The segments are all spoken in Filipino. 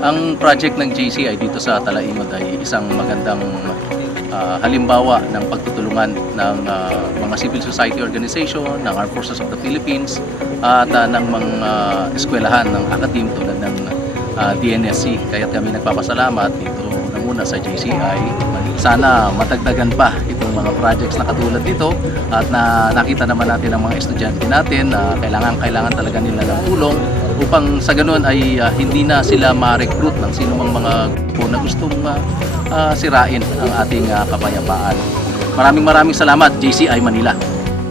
Ang project ng JCI dito sa Talaimod ay isang magandang halimbawa ng pagtutulungan ng mga civil society organization, ng Armed Forces of the Philippines at ng mga eskwelahan ng academe tulad ng DNSC. Kaya kami nagpapasalamat dito na muna sa JCI. Sana matagdagan pa itong mga projects na katulad nito at nakita naman natin ang mga estudyante natin na kailangan talaga nila ng tulong upang sa ganoon ay hindi na sila ma-recruit ng sinumang mga grupo na gustong sirain ang ating kapayapaan. Maraming salamat, JCI Manila.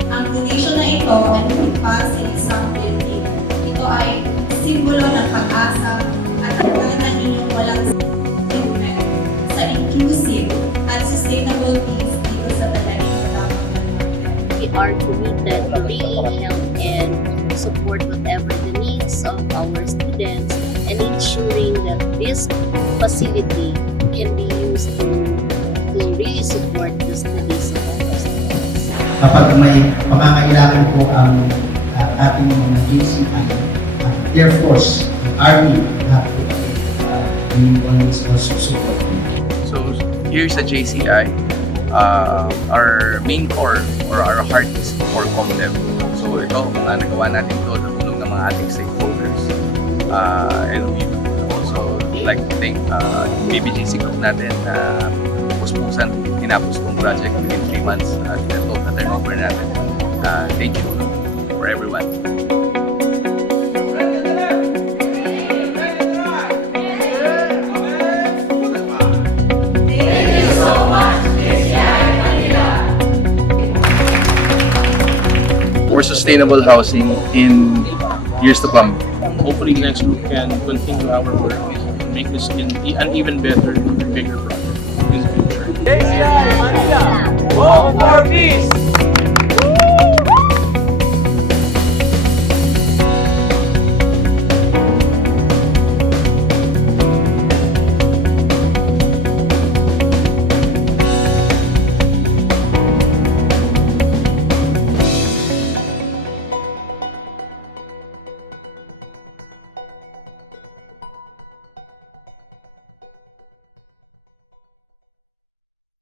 Ang donation na ito ay lumagpas sa isang building. Ito ay simbolo ng pag-asa at pagkakanan ninyong walang commitment sa inclusive at sustainable peace dito sa Talaimod. We are committed to really help and support whatever the needs of our students and ensuring that this facility can be used to really support the studies of our students. Kapag may pangangailangan po ang ating mga JCI, Air Force, Army, we always also support them. So here sa JCI, our main core or our heart is for ComDev. So ito, nagawa natin ito sa tulong ng mga ating stakeholders. And we also like to thank BBGC Group natin na puspusan, tinapos kong project within 3 months at ito na turnover natin. Thank you for everyone. For sustainable housing in years to come. Hopefully next group can continue our work and make this an even better, bigger project in the future. JCI Manila, Hope for Peace!